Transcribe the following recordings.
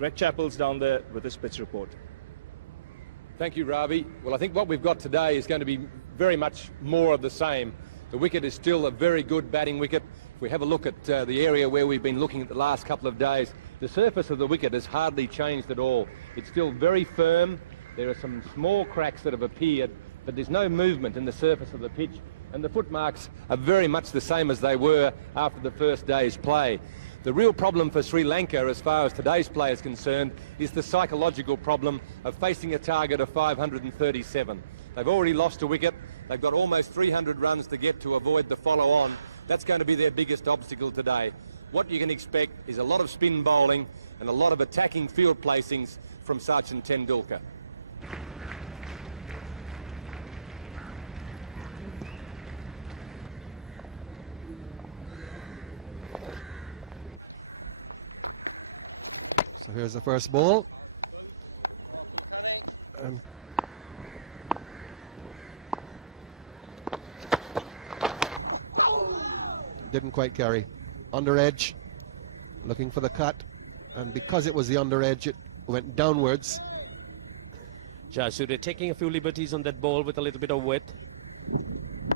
Greg Chappell's down there with his pitch report. Thank you, Ravi. Well, I think what we've got today is going to be very much more of the same. The wicket is still a very good batting wicket. If we have a look at the area where we've been looking at the last couple of days, the surface of the wicket has hardly changed at all. It's still very firm. There are some small cracks that have appeared, but there's no movement in the surface of the pitch, and the footmarks are very much the same as they were after the first day's play. The real problem for Sri Lanka, as far as today's play is concerned, is the psychological problem of facing a target of 537. They've already lost a wicket. They've got almost 300 runs to get to avoid the follow-on. That's going to be their biggest obstacle today. What you can expect is a lot of spin bowling and a lot of attacking field placings from Sachin Tendulkar. So here's the first ball. Didn't quite carry. Under edge, looking for the cut, and because it was the under edge, it went downwards. Jayasuriya taking a few liberties on that ball with a little bit of width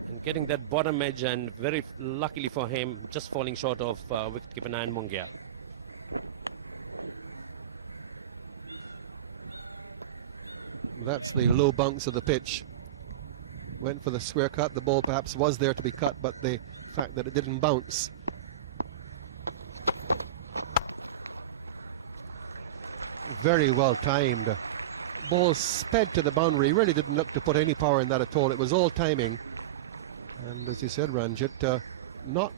and getting that bottom edge, and very luckily for him, just falling short of wicketkeeper Nayan Mungia. That's the low bunks of the pitch. Went for the square cut. The ball perhaps was there to be cut, but the fact that it didn't bounce. Very well timed. Ball sped to the boundary. Really didn't look to put any power in that at all. It was all timing. And as you said, Ranjit, not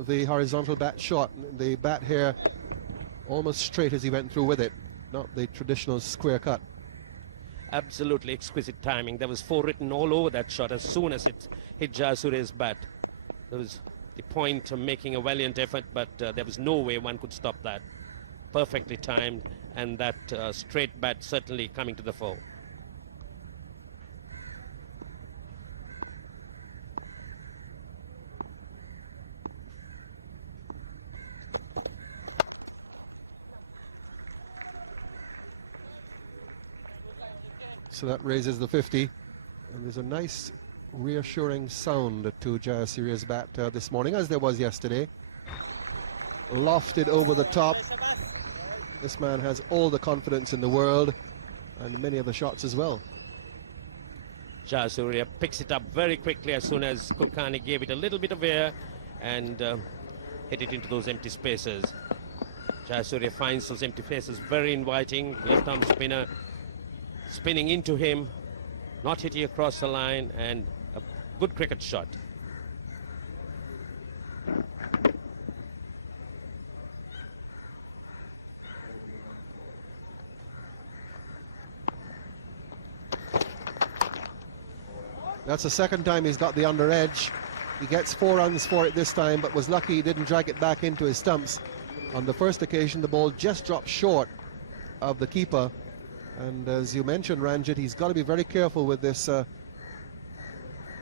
the horizontal bat shot. The bat here almost straight as he went through with it. Not the traditional square cut. Absolutely exquisite timing. There was 4 written all over that shot as soon as it hit Jayasuriya's bat. There was the point of making a valiant effort, but there was no way one could stop that. Perfectly timed, and that straight bat certainly coming to the fore. So that raises the 50, and there's a nice reassuring sound to Jayasuriya's bat this morning, as there was yesterday. Lofted over the top. This man has all the confidence in the world, and many of the shots as well. Jayasuriya picks it up very quickly as soon as Kulkarni gave it a little bit of air and hit it into those empty spaces. Jayasuriya finds those empty spaces very inviting. Left arm spinner spinning into him, not hitting across the line, and a good cricket shot. That's the second time he's got the under edge. He gets 4 runs for it this time, but was lucky he didn't drag it back into his stumps. On the first occasion, the ball just dropped short of the keeper. And as you mentioned, Ranjit, he's got to be very careful with this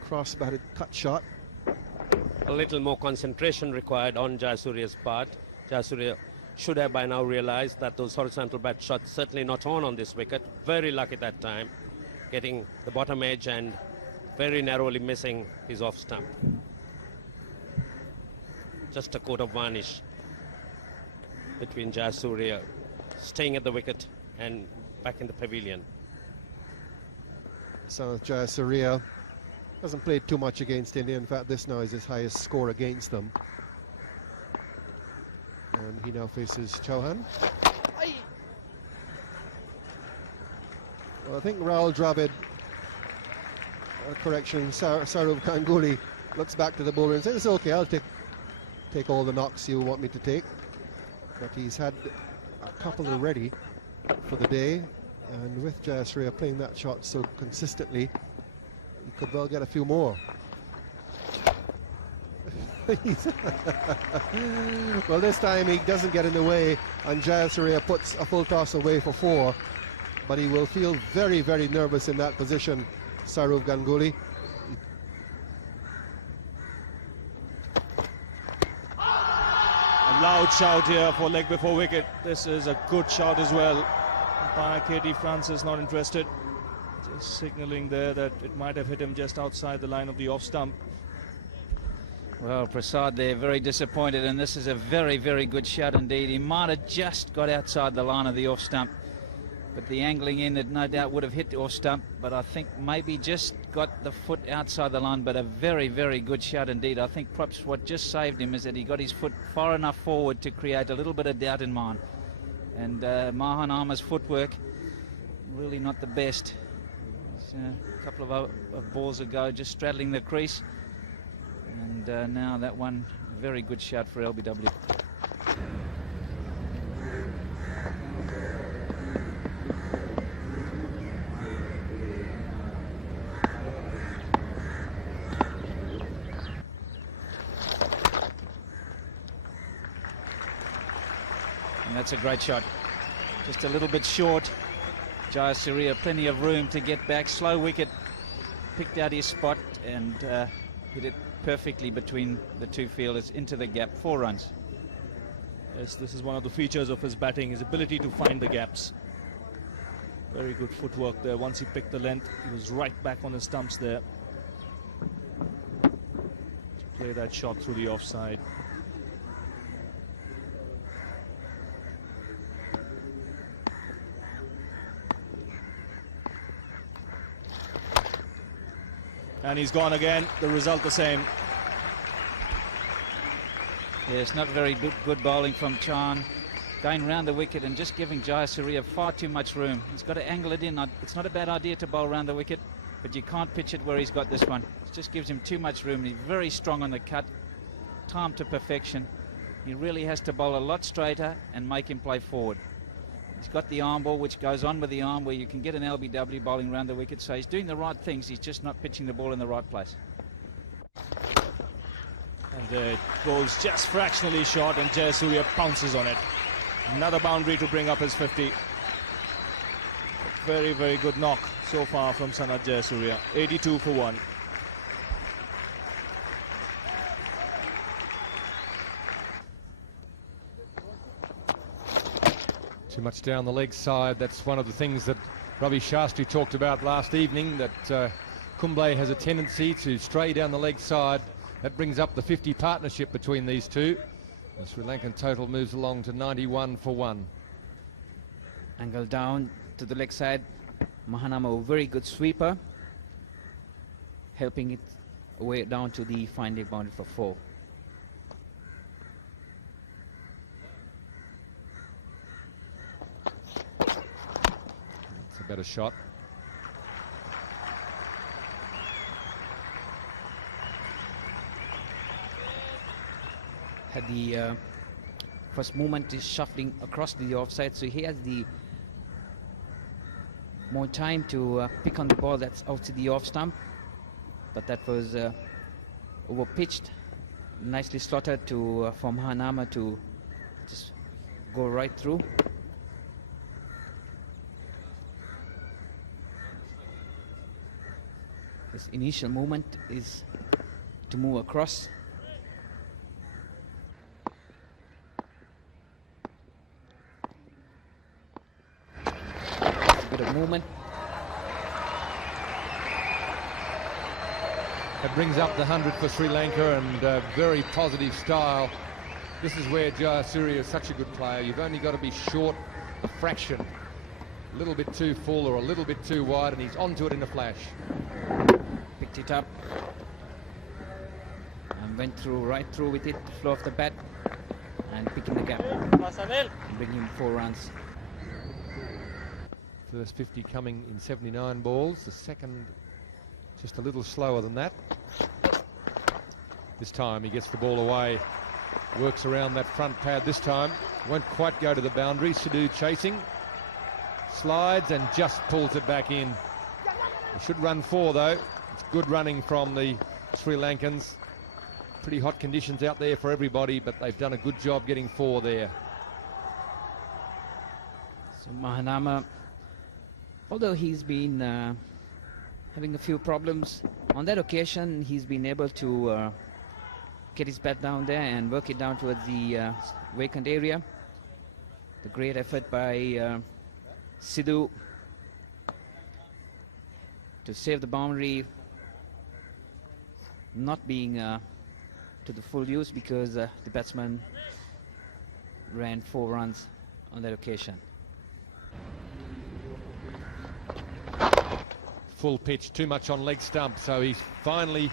cross-batted cut shot. A little more concentration required on Jayasuriya's part. Jayasuriya should have by now realized that those horizontal bat shots certainly not on this wicket. Very lucky that time, getting the bottom edge and very narrowly missing his off stump. Just a coat of varnish between Jayasuriya staying at the wicket and back in the pavilion. So Jayasuriya hasn't played too much against India. In fact, this now is his highest score against them. And he now faces Chauhan. Well, I think Rahul Dravid, Saurav Ganguly looks back to the bowler and says, it's okay, I'll take all the knocks you want me to take. But he's had a couple already for the day, and with Jayasuriya playing that shot so consistently, he could well get a few more. Well, this time he doesn't get in the way, and Jayasuriya puts a full toss away for 4, but he will feel very, very nervous in that position, Saurav Ganguly. And Loud shout here for leg before wicket. This is a good shout as well. Umpire Katie Francis not interested. Just signalling there that it might have hit him just outside the line of the off stump. Well, Prasad, they're very disappointed, and this is a very, very good shot indeed. He might have just got outside the line of the off stump, but the angling in it no doubt would have hit the off stump, but I think maybe just got the foot outside the line, but a very, very good shot indeed. I think perhaps what just saved him is that he got his foot far enough forward to create a little bit of doubt in mine. And Mahan Ama's footwork, really not the best. A couple of balls ago, just straddling the crease. And now that one, very good shot for LBW. And that's a great shot. Just a little bit short. Jayasuriya, plenty of room to get back. Slow wicket, picked out his spot and hit it perfectly between the two fielders into the gap. 4 runs. Yes, this is one of the features of his batting, his ability to find the gaps. Very good footwork there. Once he picked the length, he was right back on the stumps there to play that shot through the offside. And he's gone again. The result the same. Yeah, it's not very good bowling from Chan. Going round the wicket and just giving Jayasuriya far too much room. He's got to angle it in. It's not a bad idea to bowl round the wicket, but you can't pitch it where he's got this one. It just gives him too much room. He's very strong on the cut, timed to perfection. He really has to bowl a lot straighter and make him play forward. He's got the arm ball, which goes on with the arm, where you can get an LBW bowling round the wicket. So he's doing the right things. He's just not pitching the ball in the right place. And it goes just fractionally short, and Jayasuriya pounces on it. Another boundary to bring up his 50. Very, very good knock so far from Sanath Jayasuriya. 82 for 1. Too much down the leg side. That's one of the things that Ravi Shastri talked about last evening, that Kumble has a tendency to stray down the leg side. That brings up the 50 partnership between these two. The Sri Lankan total moves along to 91 for 1. Angle down to the leg side. Mahanama, a very good sweeper, helping it away down to the fine leg boundary for 4. It's a better shot. Had the first movement is shuffling across the offside, so he has the more time to pick on the ball that's out to the off stump, but that was over pitched, nicely slotted to for Mahanama to just go right through. His initial movement is to move across. Bit of movement. That brings up the 100 for Sri Lanka, and very positive style. This is where Jayasuriya is such a good player. You've only got to be short a fraction, a little bit too full or a little bit too wide, and he's onto it in a flash. Picked it up and went through, right through with it, the flow of the bat, and picking the gap and bringing him 4 runs. First 50 coming in 79 balls. The second just a little slower than that. This time he gets the ball away, works around that front pad this time. Won't quite go to the boundary. Sidhu chasing, slides and just pulls it back in. He should run 4 though. It's good running from the Sri Lankans. Pretty hot conditions out there for everybody, but they've done a good job getting 4 there. So Mahanama, although he's been having a few problems, on that occasion he's been able to get his bat down there and work it down towards the vacant area. The great effort by Sidhu to save the boundary, not being to the full use because the batsman ran 4 runs on that occasion. Full pitch, too much on leg stump, so he's finally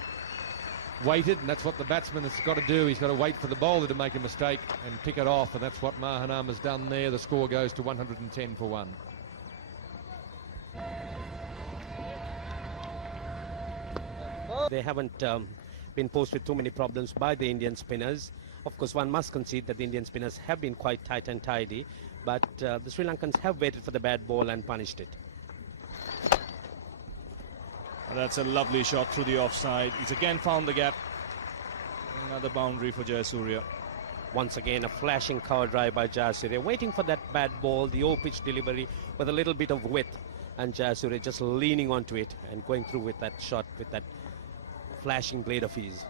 waited, and that's what the batsman has got to do. He's got to wait for the bowler to make a mistake and pick it off, and that's what Mahanama's done there. The score goes to 110 for 1. They haven't been posed with too many problems by the Indian spinners. Of course, one must concede that the Indian spinners have been quite tight and tidy, but the Sri Lankans have waited for the bad ball and punished it. That's a lovely shot through the offside. He's again found the gap. Another boundary for Jayasuriya. Once again, a flashing cover drive by Jayasuriya, waiting for that bad ball, the O-pitch delivery with a little bit of width, and Jayasuriya just leaning onto it and going through with that shot, with that flashing blade of his.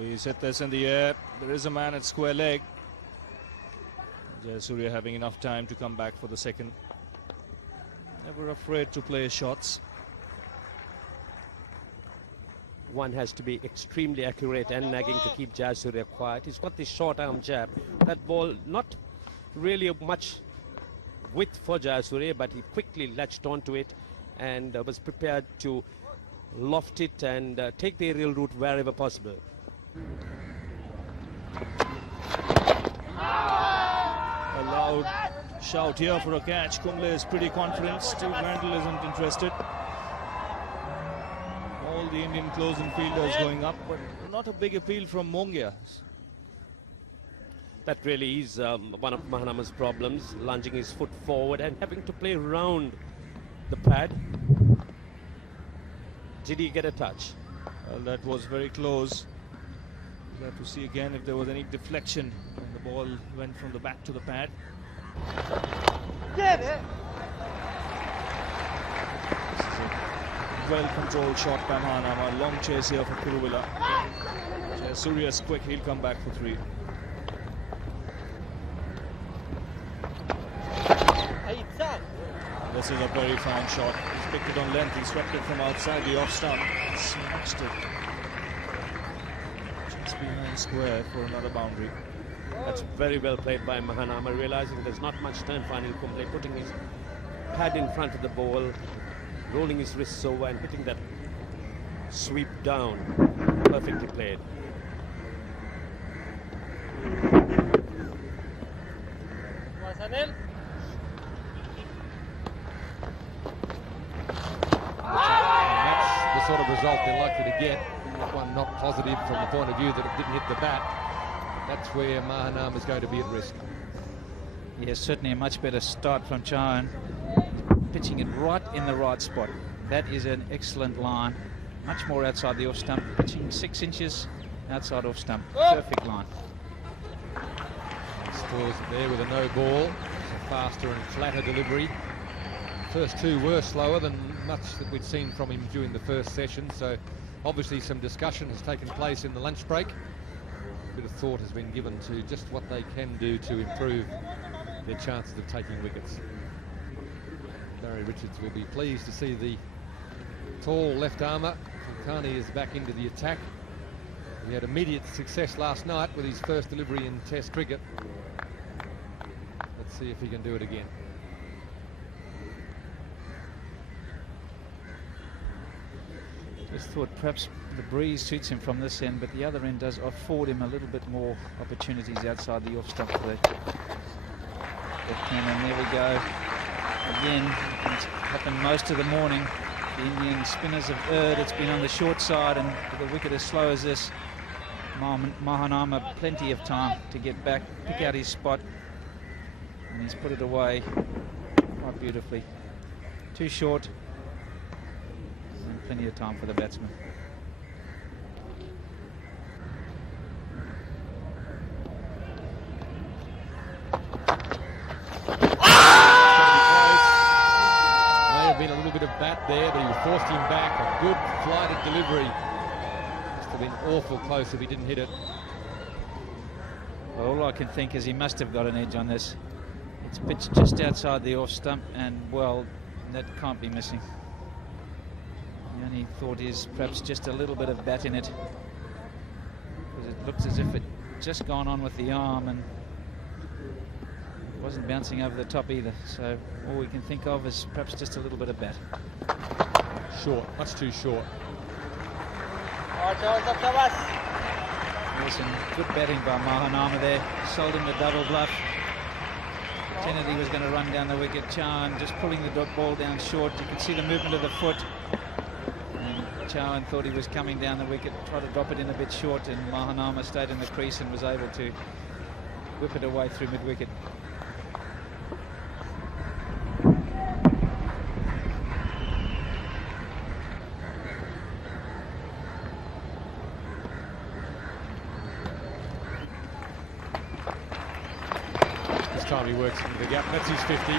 He's hit this in the air. There is a man at square leg. Jayasuriya having enough time to come back for the second. Never afraid to play shots. One has to be extremely accurate and nagging to keep Jayasuriya quiet. He's got this short arm jab. That ball, not really much width for Jayasuriya, but he quickly latched onto it and was prepared to loft it and take the aerial route wherever possible. A loud shout here for a catch. Kumble is pretty confident. Steve Randall isn't interested. All the Indian close-in fielders going up, but not a big appeal from Mongia. That really is one of Mahanama's problems, lunging his foot forward and having to play round the pad. Did he get a touch? Well, that was very close. We have to see again if there was any deflection when the ball went from the bat to the pad. This is a well-controlled shot by Mahanama. Long chase here for Kuruvilla. Jayasuriya's quick, he'll come back for 3. This is a very fine shot. He's picked it on length. He swept it from outside the off stump. Smashed it just behind square for another boundary. That's very well played by Mahanama, realizing there's not much time for Anil Kumble, putting his pad in front of the ball, rolling his wrists over and hitting that sweep down. Perfectly played. Sort of result they're likely to get. That one not positive from the point of view that it didn't hit the bat. That's where Mahanama is going to be at risk. Yes, certainly a much better start from Chahan. Pitching it right in the right spot. That is an excellent line. Much more outside the off stump. Pitching 6 inches outside off stump. Perfect line. Spoils it there with a no ball. It's a faster and flatter delivery. First 2 were slower than much that we'd seen from him during the first session, so obviously some discussion has taken place in the lunch break. A bit of thought has been given to just what they can do to improve their chances of taking wickets. Barry Richards will be pleased to see the tall left armour. Kulkarni is back into the attack. He had immediate success last night with his first delivery in Test cricket. Let's see if he can do it again. Just thought perhaps the breeze suits him from this end, but the other end does afford him a little bit more opportunities outside the off stump for the and there we go. Again, it's happened most of the morning. The Indian spinners have erred. It's been on the short side, and with a wicket as slow as this, Mahanama plenty of time to get back, pick out his spot, and he's put it away quite beautifully. Too short. Plenty of time for the batsman. there, but he was forced him back. A good flighted delivery. Must have been awful close if he didn't hit it. All I can think is he must have got an edge on this. It's pitched just outside the off stump, and well, that can't be missing. The only thought is perhaps just a little bit of bat in it, because it looks as if it just gone on with the arm and wasn't bouncing over the top either. So all we can think of is perhaps just a little bit of bat. Short, much too short. There's some good batting by Mahanama there. Sold him the double bluff. Pretended he was going to run down the wicket. Chowan just pulling the ball down short. You could see the movement of the foot. And Chowan thought he was coming down the wicket, tried to drop it in a bit short, and Mahanama stayed in the crease and was able to whip it away through mid-wicket. Time he works into the gap. That's his 50.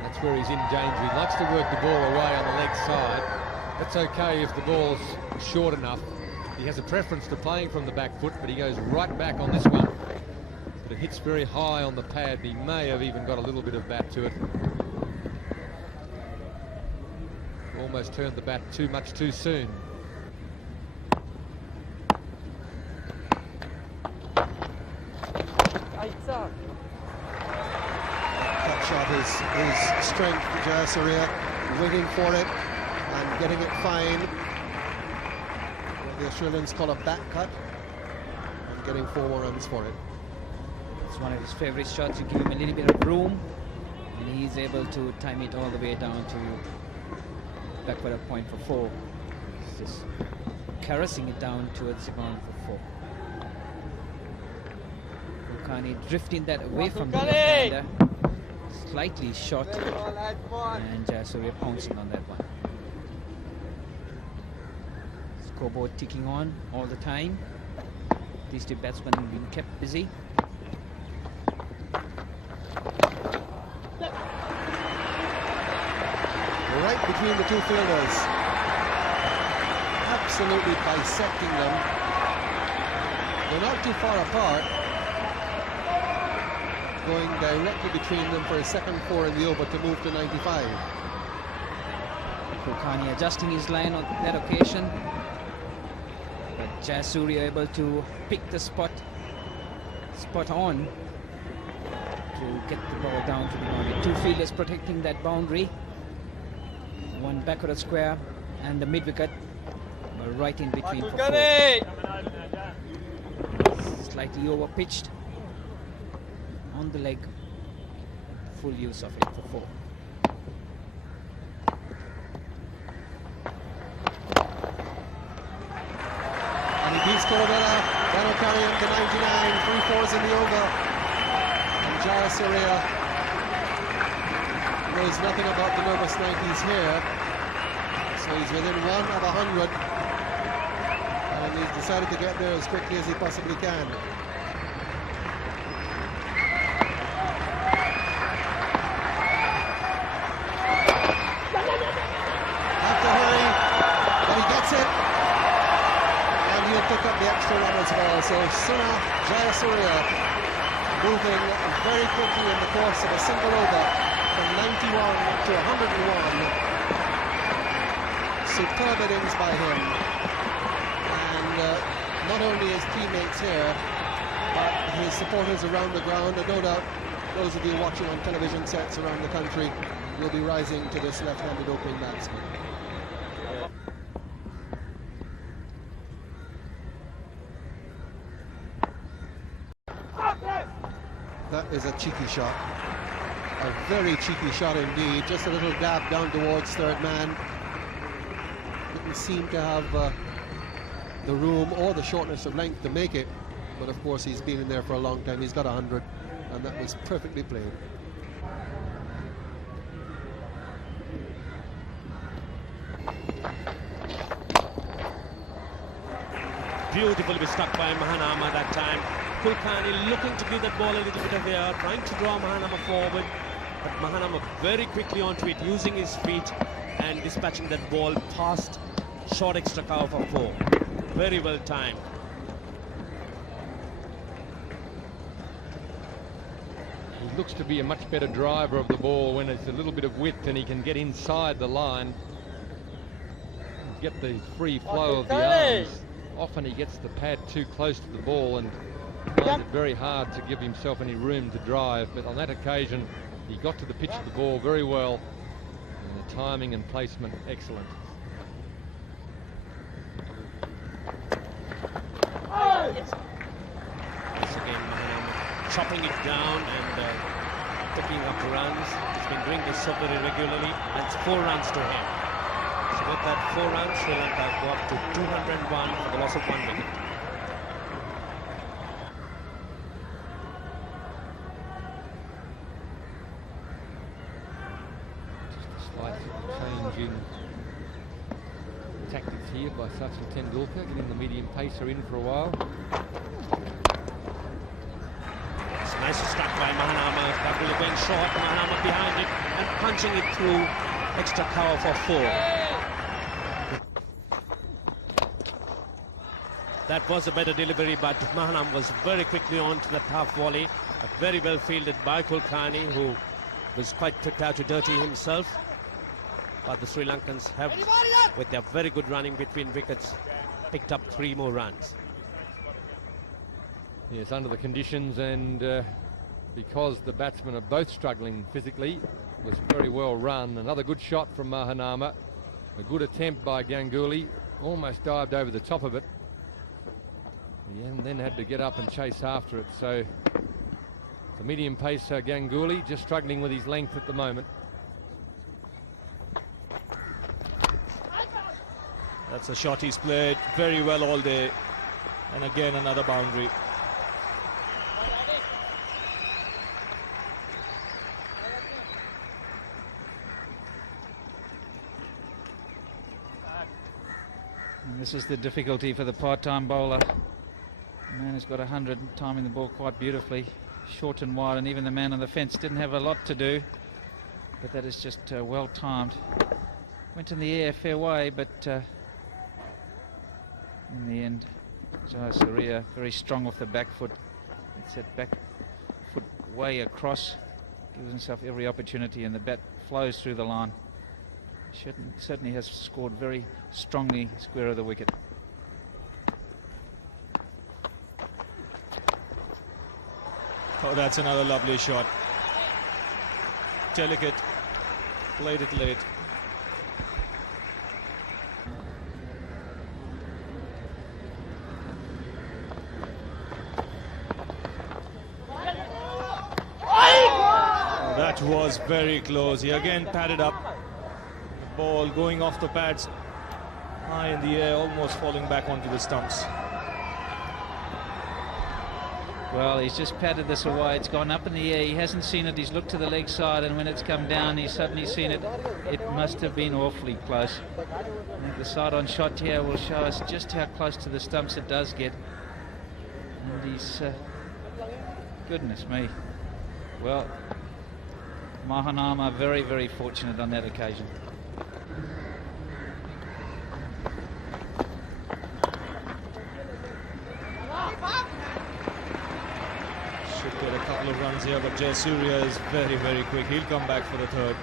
That's where he's in danger. He likes to work the ball away on the leg side. That's okay if the ball's short enough. He has a preference to playing from the back foot, but he goes right back on this one. But it hits very high on the pad. He may have even got a little bit of bat to it. Almost turned the bat too much too soon. That shot is strength, Jayasuriya, waiting for it and getting it fine. The Australians call a back cut, and getting 4 more runs for it. It's one of his favorite shots. You give him a little bit of room, and he's able to time it all the way down to backward of point for 4. He's just caressing it down towards the ground for 4. Kulkarni drifting that away from the left-hander, slightly short, and Jayasuriya pouncing on that one. Scoreboard ticking on all the time. These two batsmen have been kept busy. Right between the two fielders. Absolutely bisecting them. They're not too far apart. Going directly between them for a second 4 in the over to move to 95. Kulkarni adjusting his line on that occasion. Jayasuriya able to pick the spot on to get the ball down to the boundary. 2 fielders protecting that boundary. 1 backward square and the mid wicket right in between for 4. Slightly over pitched on the leg. Full use of it for 4. Beats Corabella, that'll carry him to 99, 3 4s in the over. And Jayasuriya knows nothing about the nervous 90s here. So he's within 1 of 100. And he's decided to get there as quickly as he possibly can. Have to hurry, but he gets it. He'll pick up the extra run as well. So Suna Jayasuriya moving very quickly in the course of a single over from 91 to 101. Superb innings by him. And not only his teammates here, but his supporters around the ground. And no doubt those of you watching on television sets around the country will be rising to this left-handed opening batsman. That is a cheeky shot. A very cheeky shot indeed. Just a little dab down towards third man. Didn't seem to have the room or the shortness of length to make it. But of course he's been in there for a long time. He's got 100. and that was perfectly played. Beautifully stuck by Mahanama that time. Kulkarni looking to give that ball a little bit of air, trying to draw Mahanama forward. But Mahanama very quickly onto it, using his feet and dispatching that ball past short extra cover for 4. Very well timed. He looks to be a much better driver of the ball when it's a little bit of width and he can get inside the line, get the free flow of the arms. Often he gets the pad too close to the ball and finds it very hard to give himself any room to drive, but on that occasion he got to the pitch of the ball very well, and the timing and placement excellent. Once again, Mahanama chopping it down and picking up runs. He's been doing this so very regularly. That's 4 runs to him. So with that 4 runs, Sri Lanka go up to 201 for the loss of 1 wicket. Slight change in tactics here by Sachin Tendulkar, getting the medium pacer in for a while. It's nice stuck by Mahanama. That will have been short. Mahanama behind it and punching it through extra cover for 4. That was a better delivery, but Mahanama was very quickly on to the half volley. Very well fielded by Kulkarni, who was quite prepared to dirty himself. But the Sri Lankans have, with their very good running between wickets, picked up 3 more runs. Yes, under the conditions and because the batsmen are both struggling physically, was very well run. Another good shot from Mahanama. A good attempt by Ganguly. Almost dived over the top of it. And then had to get up and chase after it. So the medium pacer Ganguly just struggling with his length at the moment. That's a shot he's played very well all day. And again, another boundary. And this is the difficulty for the part-time bowler. The man has got 100, timing the ball quite beautifully, short and wide, and even the man on the fence didn't have a lot to do, but that is just well timed. Went in the air fair way, but in the end, Jayasuriya very strong off the back foot. It's that back foot way across, gives himself every opportunity, and the bat flows through the line. Certainly has scored very strongly square of the wicket. Oh, that's another lovely shot. Delicate. Played it late. Oh, that was very close. He again padded up. The ball going off the pads, high in the air, almost falling back onto the stumps. Well, he's just patted this away. It's gone up in the air. He hasn't seen it. He's looked to the leg side, and when it's come down, he's suddenly seen it. It must have been awfully close. I think the side-on shot here will show us just how close to the stumps it does get. And he's... goodness me. Well, Mahanama very, very fortunate on that occasion. Should get a couple of runs here, but Jayasuriya is very, very quick. He'll come back for the 3rd.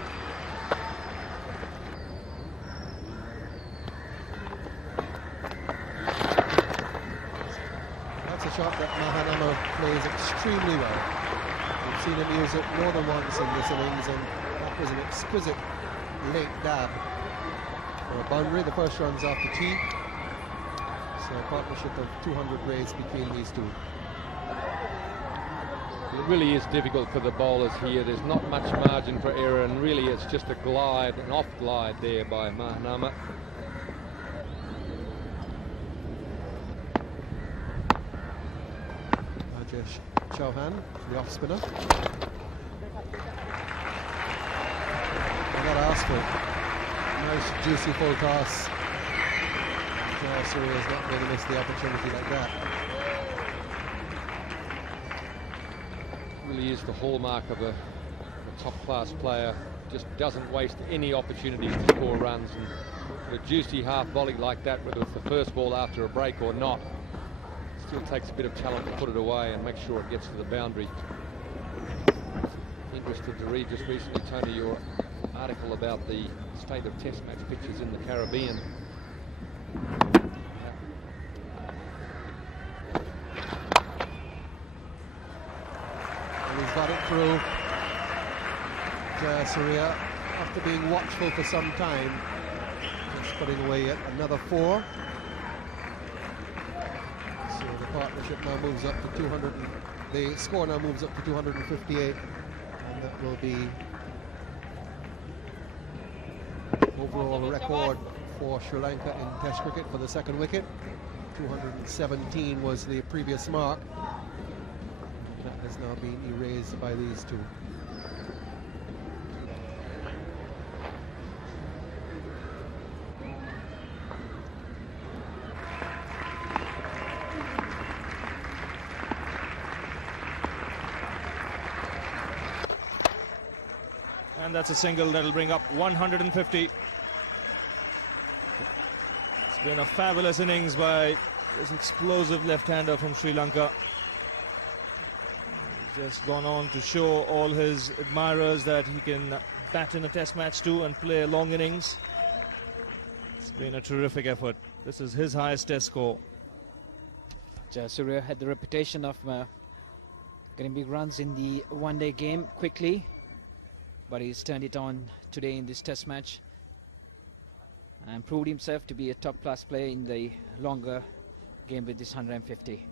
That's a shot that Mahanama plays extremely well. We've seen him use it more than once in this innings, and that was an exquisite late dab for a boundary. The first run's off the tee. So a partnership of 200 rays between these two. It really is difficult for the bowlers here. There's not much margin for error, and really it's just a glide, an off glide there by Mahanama. Rajesh Chauhan, the off spinner. I gotta ask for it. Nice juicy full toss. Surya is not going to miss the opportunity like that. Really is the hallmark of a top-class player. Just doesn't waste any opportunities to score runs. And with a juicy half volley like that, whether it's the first ball after a break or not, still takes a bit of talent to put it away and make sure it gets to the boundary. Interested to read just recently, Tony, your article about the state of test match pitches in the Caribbean. And he's got it through. Surya, after being watchful for some time, just putting away yet another 4. So the partnership now moves up to 200. The score now moves up to 258, and that will be overall record for Sri Lanka in Test cricket for the second wicket. 217 was the previous mark. That has now been erased by these two. And that's a single that'll bring up 150. It's been a fabulous innings by this explosive left-hander from Sri Lanka. He's just gone on to show all his admirers that he can bat in a test match too and play a long innings. It's been a terrific effort. This is his highest test score. Surya had the reputation of getting big runs in the one-day game quickly, but he's turned it on today in this test match and proved himself to be a top-class player in the longer game with this 150.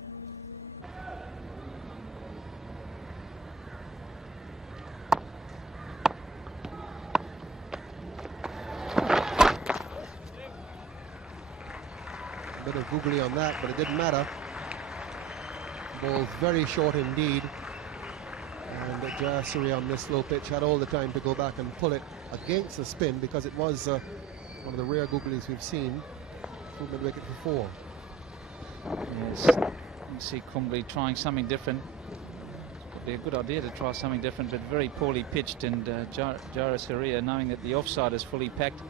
A bit of googly on that, but it didn't matter. Ball very short indeed. And Surya on this slow pitch had all the time to go back and pull it against the spin, because it was one of the rare googlies we've seen from mid-wicket before. Yes, you see Kumbli trying something different. It'd be a good idea to try something different, but very poorly pitched, and Surya, knowing that the offside is fully packed,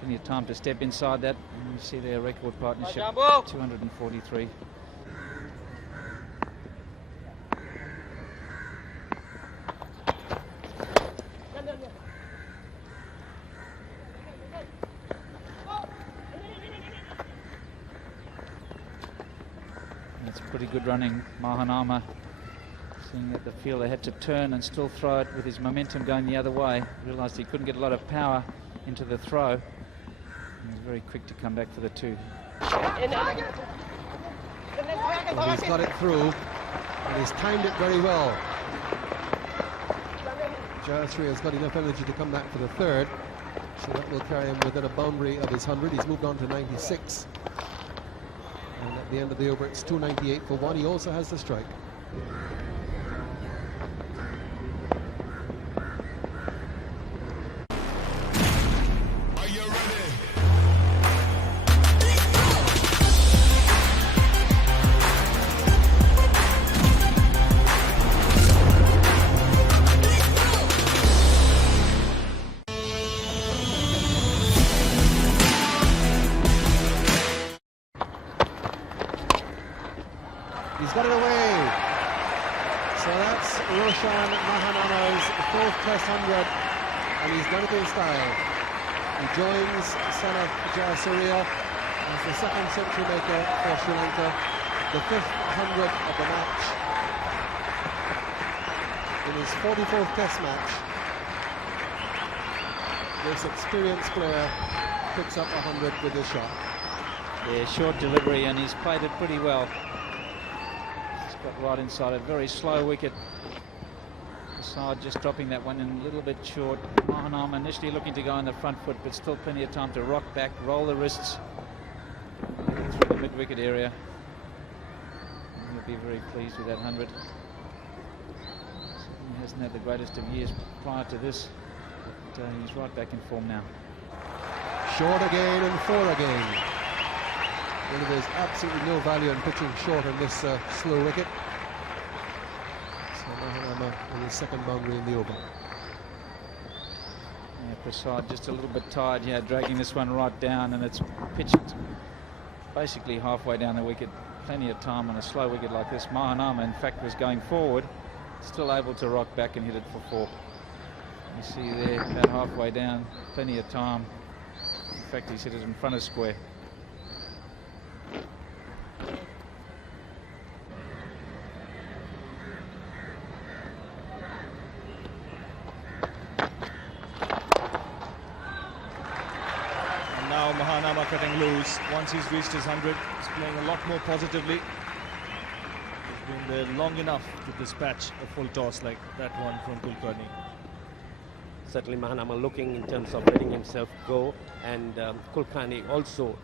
plenty of time to step inside that. And you see their record partnership, 243. That's pretty good running. Mahanama, seeing that the fielder had to turn and still throw it with his momentum going the other way, realised he couldn't get a lot of power into the throw. He was very quick to come back for the 2. Well, he's got it through, and he's timed it very well. Jayasuriya has got enough energy to come back for the 3rd, so that will carry him within a boundary of his 100. He's moved on to 96. And at the end of the over, it's 298 for 1. He also has the strike. Are you ready? He's got it away. So that's Roshan Mahanama's 4th Test 100, and he's done it in style. He joins son of Jayasuriya as the 2nd century maker for Sri Lanka, the 5th 100 of the match. In his 44th Test match, this experienced player picks up 100 with this shot. Yeah, short delivery, and he's played it pretty well. Got right inside a very slow wicket. The side just dropping that one in a little bit short. Mahanama initially looking to go on the front foot, but still plenty of time to rock back, roll the wrists through the mid-wicket area. will be very pleased with that 100. He hasn't had the greatest of years prior to this, but he's right back in form now. Short again and 4 again. Well, there's absolutely no value in pitching short on this slow wicket. So Mahanama on the second boundary in the over. Yeah, Prasad just a little bit tired here, dragging this one right down, and it's pitched basically halfway down the wicket. Plenty of time on a slow wicket like this. Mahanama, in fact, was going forward, still able to rock back and hit it for 4. You see there, about halfway down, plenty of time. In fact, he's hit it in front of square. And now Mahanama cutting loose. Once he's reached his 100, he's playing a lot more positively. He's been there long enough to dispatch a full toss like that one from Kulkarni. Certainly Mahanama looking in terms of letting himself go, and Kulkarni also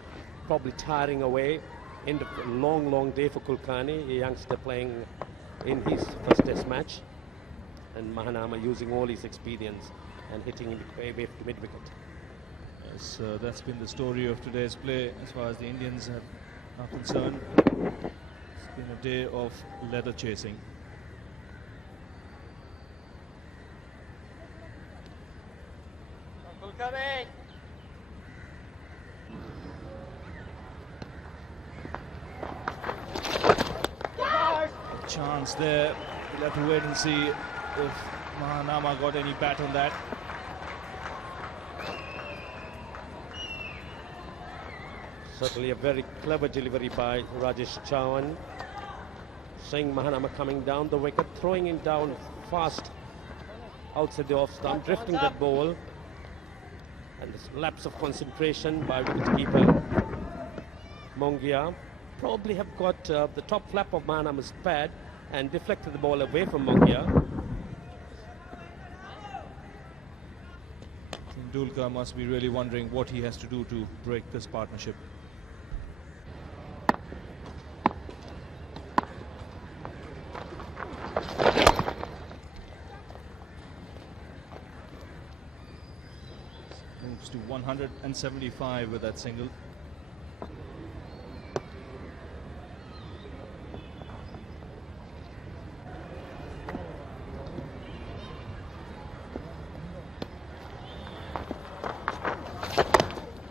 probably tiring away. End of a long day for Kulkarni, a youngster playing in his first test match, and Mahanama using all his experience and hitting it away to mid-wicket. Yes, that's been the story of today's play as far as the Indians are concerned. It's been a day of leather chasing. Chance there. We'll have to wait and see if Mahanama got any bat on that. Certainly a very clever delivery by Rajesh Chavan. Seeing Mahanama coming down the wicket, throwing him down fast outside the off stump, drifting that ball. And this lapse of concentration by wicketkeeper Mongia. Probably have got the top flap of Mahanama's pad and deflected the ball away from Mongia. Tendulkar must be really wondering what he has to do to break this partnership. Moves to 175 with that single.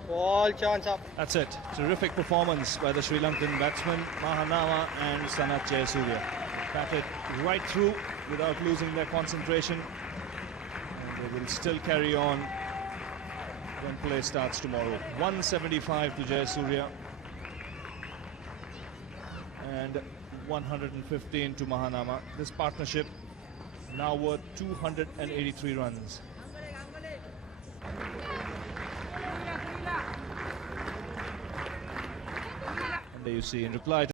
Ball chance up. That's it. Terrific performance by the Sri Lankan batsmen Mahanama and Sanath Jayasuriya. Batted right through without losing their concentration. And they will still carry on when play starts tomorrow. 175 to Jayasuriya and 115 to Mahanama. This partnership now worth 283 runs. And there you see in reply to